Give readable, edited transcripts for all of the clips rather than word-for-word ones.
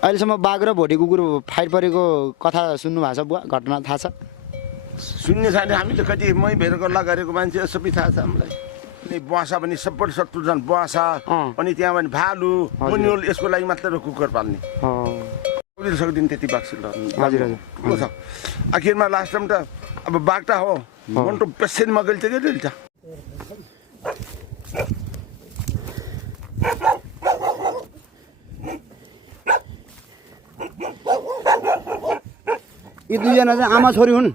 अहिलेसम्म बाघ र भोटे कुकुर फाइट परेको कथा सुन्नु भएको छ बुवा घटना थाहा छ सुन्ने छैन हामी त कति मै भेर गल्ला गरेको मान्छे सबै थाहा छ हामीलाई अनि बुवासा पनि सबै शत्रु छन् बुवासा अनि त्यहाँ पनि भालु मुनियोल यसको लागि मात्र कुकुर पाल्ने सक्दिन त्यति बाघसिल हजुर हजुर छ आखिरमा लास्ट टाइम त अब बाघ त हो मन्टो पेसेन्ट मगल चाहिँ के दिन्छ यी दुईजना चाहिँ आमा छोरी हुन्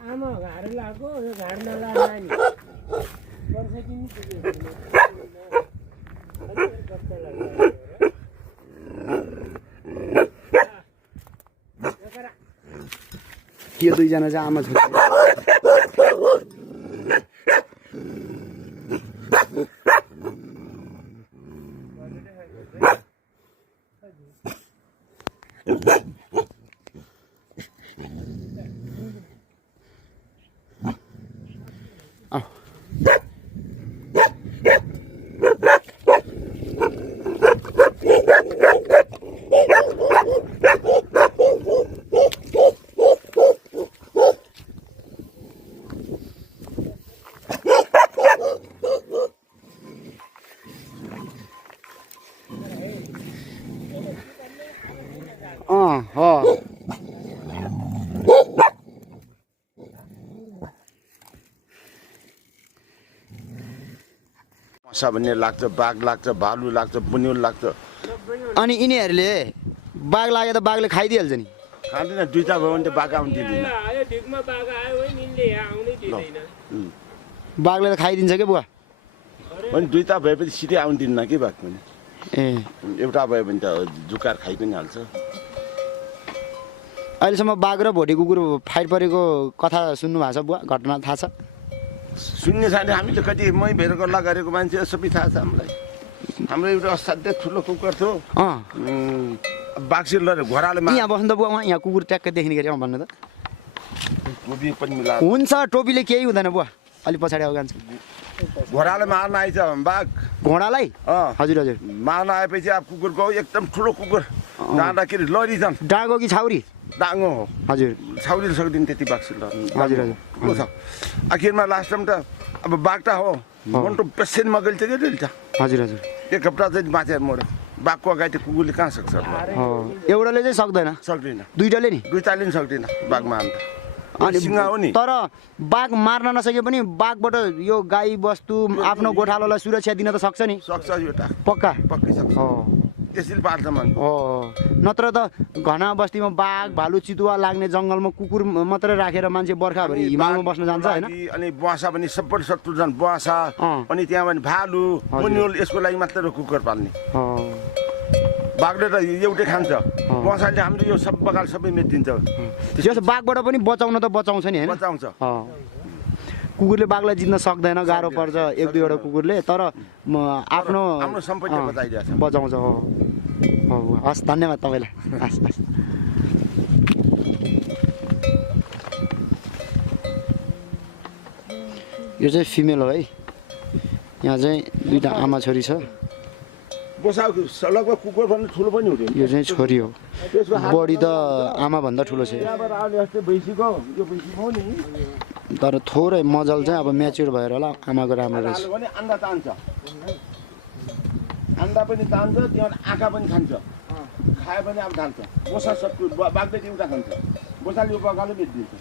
यो दुईजना चाहिँ आमा छोरी मसा भन्ने लाग्छ बाघ लाग्छ भालु लाग्छ बुनिउल लाग्छ अनि यिनीहरूले बाघ लाग्यो त बाघले खाइदिइहाल्छ नि खाँदैन दुईटा भयो भने त बाघ आउनु दिँदैन बाघले त खाइदिन्छ के बुवा अनि दुईटा भएपछि सिधै आउनु दिन्न कि बाघ पनि ए एउटा भयो भने त जुकार खाइ पनि हाल्छ अहिलेसम्म बाघ र भोटे कुकुर फाइट परेको कथा सुन्नु भएको छ बुवा घटना थाहा छ सुन्ने छैन हामी त कति मै भेर गल्ला गरेको मान्छे सबै थाहा छ हामीलाई हाम्रो एउटा असाध्यै ठुलो कुकुर थियो बाघसिल घोडाले यहाँ बस्नु त बुवा उहाँ यहाँ कुकुर ट्याक्कै देख्ने गरी भन्नु त टोपी पनि मिलाएर हुन्छ टोपीले केही हुँदैन बुवा अलिक पछाडि आउ जान्छ घोडाले मार्न आइछ बाघ घोडालाई हजुर हजुर मार्न आएपछि अब कुकुरको एकदम ठुलो कुकुर जाँदाखेरि लडिन्छन् डाँगो कि छाउरी डाँगो हो हजुर छाउरीले सक्दिन त्यति बाघसिल हजुर हजुर छ आखिरमा लास्ट टाइम त अब बाघ त हो मन्टो पेसेन्ट मगल चाहिँ के दिन्छ हजुर हजुर एक हप्ता चाहिँ बाँचेर मऱ्यो बाघको अगाडि कुकुरले कहाँ सक्छ एउटाले चाहिँ सक्दैन सक्दैन दुईटाले नि दुईटाले नि सक्दैन बाघ मार्न अनि सिंह हो नि तर बाघ मार्न नसके पनि बाघबाट यो गाई बस्तु आफ्नो गोठालोलाई सुरक्षा दिन त सक्छ नि सक्छ एउटा पक्का पक्कै सक्छ त्यसैले पाल्छ मन नत्र त घना बस्तीमा बाघ भालु चितुवा लाग्ने जङ्गलमा कुकुर मात्रै राखेर मान्छे बर्खाभरि हिमालमा बस्न जान्छ होइन अनि बुवासा पनि सबै शत्रु छन् बुवासा अनि त्यहाँ पनि भालु मुनियोल यसको लागि मात्र कुकुर पाल्ने बाघले त एउटै खान्छ बुवासाले हाम्रो यो सब बगाल सबै मेटिदिन्छ त्यसो बाघबाट पनि बचाउन त बचाउँछ नि होइन बचाउँछ कुकुरले बाघलाई जित्न सक्दैन गाह्रो पर्छ एक दुईवटा कुकुरले तर आफ्नो सम्पत्ति बचाइदिन्छ बचाउँछ हो हस् धन्यवाद तपाईँलाई हस् हस् यो चाहिँ फिमेल हो है यहाँ चाहिँ दुईटा आमा छोरी छ लगभग कुकुर पनि ठुलो पनि हुँदैन यो चाहिँ छोरी हो बढी त आमाभन्दा ठुलो छ तर थोरै मजल चाहिँ अब म्याच्योर भएर होला आमाको राम्रो रहेछ अन्डा तान्छ अन्डा पनि तान्छ त्यो आँखा पनि खान्छ खायो भने अब खान्छ बोसा सब बाघले एउटा खान्छ बोसाले यो बगाले बेचिदिन्छ